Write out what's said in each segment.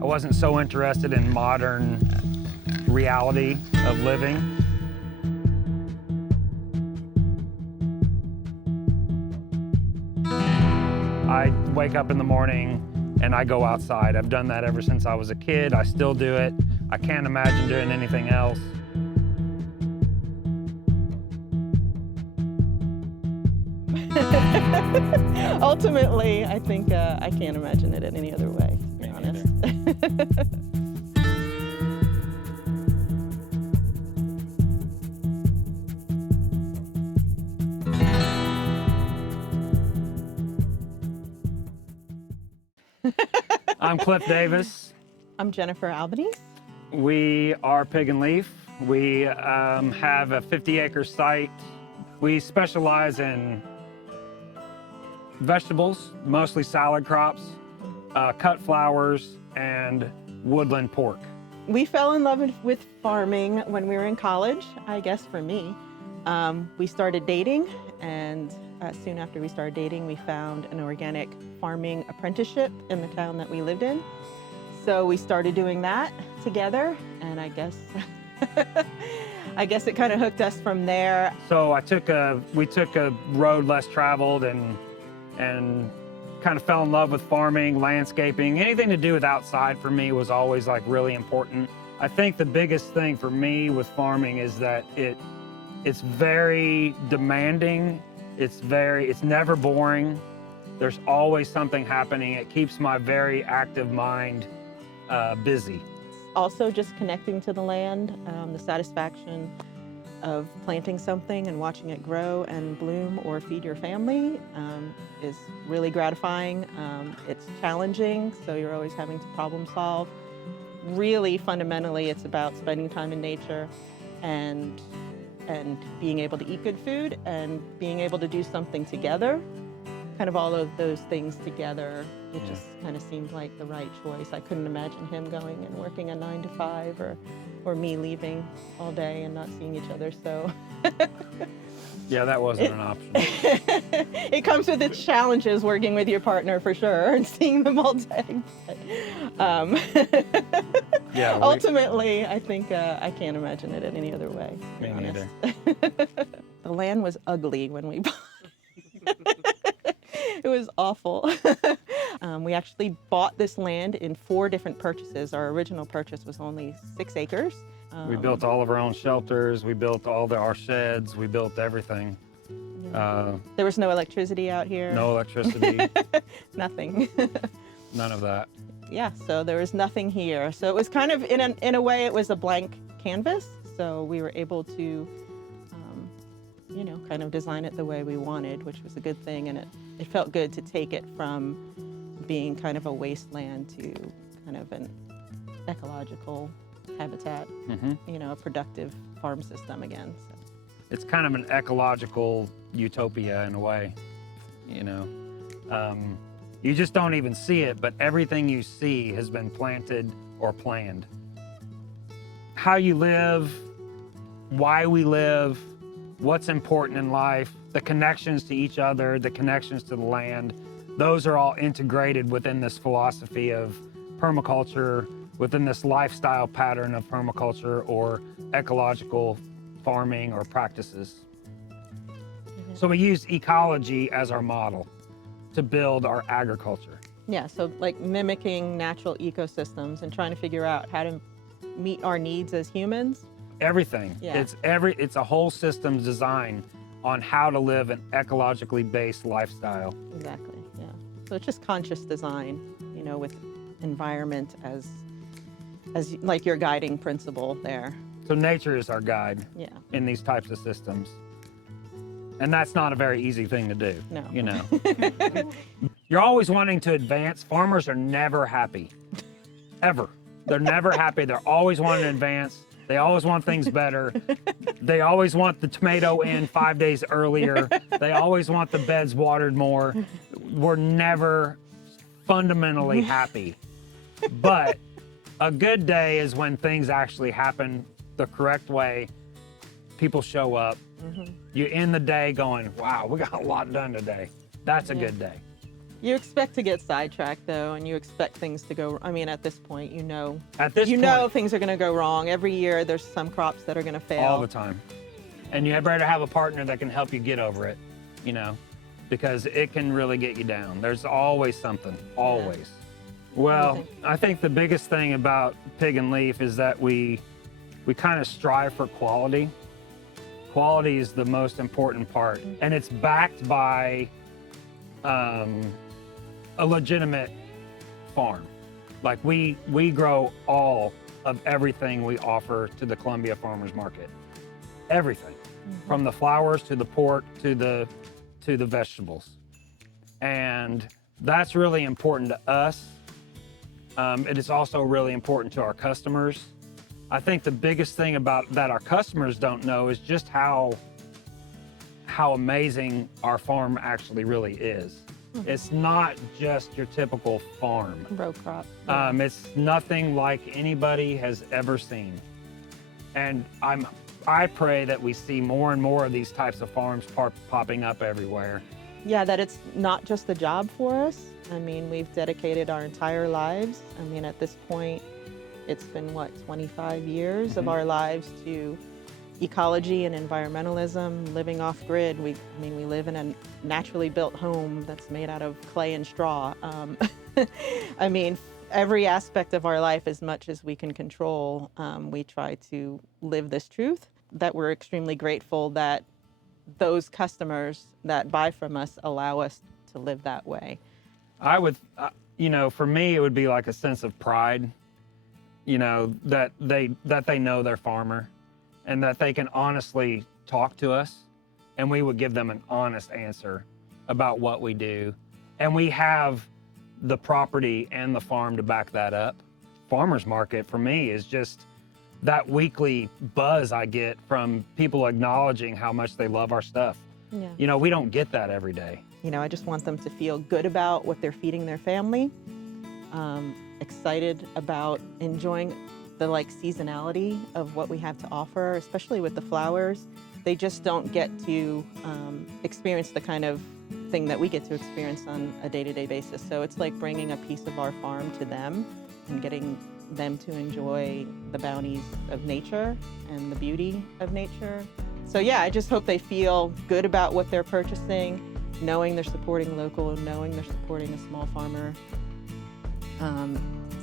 I wasn't so interested in modern reality of living. I wake up in the morning and I go outside. I've done that ever since I was a kid. I still do it. I can't imagine doing anything else. Ultimately, I think I can't imagine it in any other way, to be honest. I'm Cliff Davis. I'm Jennifer Albanese. We are Pig and Leaf. We have a 50-acre site. We specialize in vegetables, mostly salad crops, cut flowers, and woodland pork. We fell in love with farming when we were in college, I guess for me. We started dating, and soon after we started dating, we found an organic farming apprenticeship in the town that we lived in. So we started doing that together, and I guess it kind of hooked us from there. So we took a road less traveled and kind of fell in love with farming, landscaping. Anything to do with outside for me was always like really important. I think the biggest thing for me with farming is that it's very demanding. It's never boring. There's always something happening. It keeps my very active mind busy. Also just connecting to the land, the satisfaction of planting something and watching it grow and bloom or feed your family is really gratifying. It's challenging, so you're always having to problem solve. Really, fundamentally, it's about spending time in nature and being able to eat good food and being able to do something together. Kind of all of those things together, it just kind of seemed like the right choice. I couldn't imagine him going and working a 9 to 5 or me leaving all day and not seeing each other, so. Yeah, that wasn't an option. It comes with its challenges working with your partner for sure and seeing them all day. Yeah, ultimately, I think I can't imagine it in any other way. Me neither. The land was ugly when we bought it. It was awful. We actually bought this land in 4 different purchases. Our original purchase was only 6 acres. We built all of our own shelters. We built our sheds. We built everything. There was no electricity out here. No electricity. Nothing. None of that. Yeah, so there was nothing here. So it was kind of, in a way, it was a blank canvas. So we were able to, kind of design it the way we wanted, which was a good thing. And it felt good to take it from being kind of a wasteland to kind of an ecological habitat, a productive farm system again. So. It's kind of an ecological utopia in a way, You just don't even see it, but everything you see has been planted or planned. How you live, why we live, what's important in life, the connections to each other, the connections to the land, those are all integrated within this philosophy of permaculture, within this lifestyle pattern of permaculture or ecological farming or practices. So we use ecology as our model to build our agriculture. Yeah, so like mimicking natural ecosystems and trying to figure out how to meet our needs as humans. Everything. Yeah. It's a whole systems design on how to live an ecologically based lifestyle. Exactly, yeah. So it's just conscious design, with environment as like your guiding principle there. So nature is our guide in these types of systems. And that's not a very easy thing to do. No. You're always wanting to advance. Farmers are never happy, ever. They're never happy. They're always wanting to advance. They always want things better. They always want the tomato in 5 days earlier. They always want the beds watered more. We're never fundamentally happy. But a good day is when things actually happen the correct way. People show up. You end the day going, wow, we got a lot done today. That's a good day. You expect to get sidetracked though, and you expect things to go. I mean, at this point, At this you point, know things are going to go wrong. Every year, there's some crops that are going to fail. all the time. And you better have a partner that can help you get over it, because it can really get you down. There's always something, always. Well, I think the biggest thing about Pig and Leaf is that we kind of strive for quality. Quality is the most important part, and it's backed by a legitimate farm. Like we grow all of everything we offer to the Columbia Farmers Market. Everything, from the flowers to the pork to the vegetables, and that's really important to us. It is also really important to our customers. I think the biggest thing about that our customers don't know is just how amazing our farm actually really is. It's not just your typical farm. Row crop. It's nothing like anybody has ever seen. And I pray that we see more and more of these types of farms popping up everywhere. Yeah, that it's not just a job for us. I mean, we've dedicated our entire lives. I mean, at this point, it's been, 25 years of our lives to ecology and environmentalism, living off grid. We live in a naturally built home that's made out of clay and straw. I mean, every aspect of our life, as much as we can control, we try to live this truth, that we're extremely grateful that those customers that buy from us allow us to live that way. I would, for me, it would be like a sense of pride, that they know their farmer and that they can honestly talk to us and we would give them an honest answer about what we do. And we have the property and the farm to back that up. Farmers market for me is just that weekly buzz I get from people acknowledging how much they love our stuff. Yeah. We don't get that every day. I just want them to feel good about what they're feeding their family, excited about enjoying the seasonality of what we have to offer, especially with the flowers. They just don't get to experience the kind of thing that we get to experience on a day-to-day basis. So it's like bringing a piece of our farm to them and getting them to enjoy the bounties of nature and the beauty of nature. So yeah, I just hope they feel good about what they're purchasing, knowing they're supporting local, knowing they're supporting a small farmer,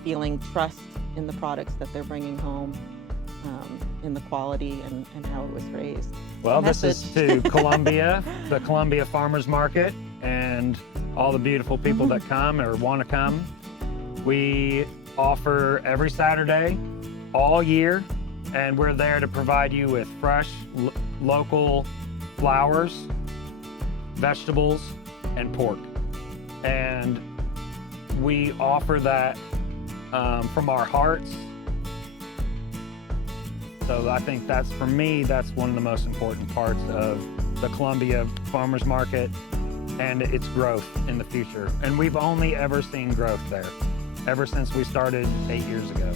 feeling trust in the products that they're bringing home, in the quality and how it was raised. Well, this is to Columbia, the Columbia Farmers Market, and all the beautiful people that come or want to come. We offer every Saturday, all year, and we're there to provide you with fresh, local flowers, vegetables, and pork. And we offer that from our hearts. So I think that's, for me, that's one of the most important parts of the Columbia Farmers Market and its growth in the future. And we've only ever seen growth there, ever since we started 8 years ago.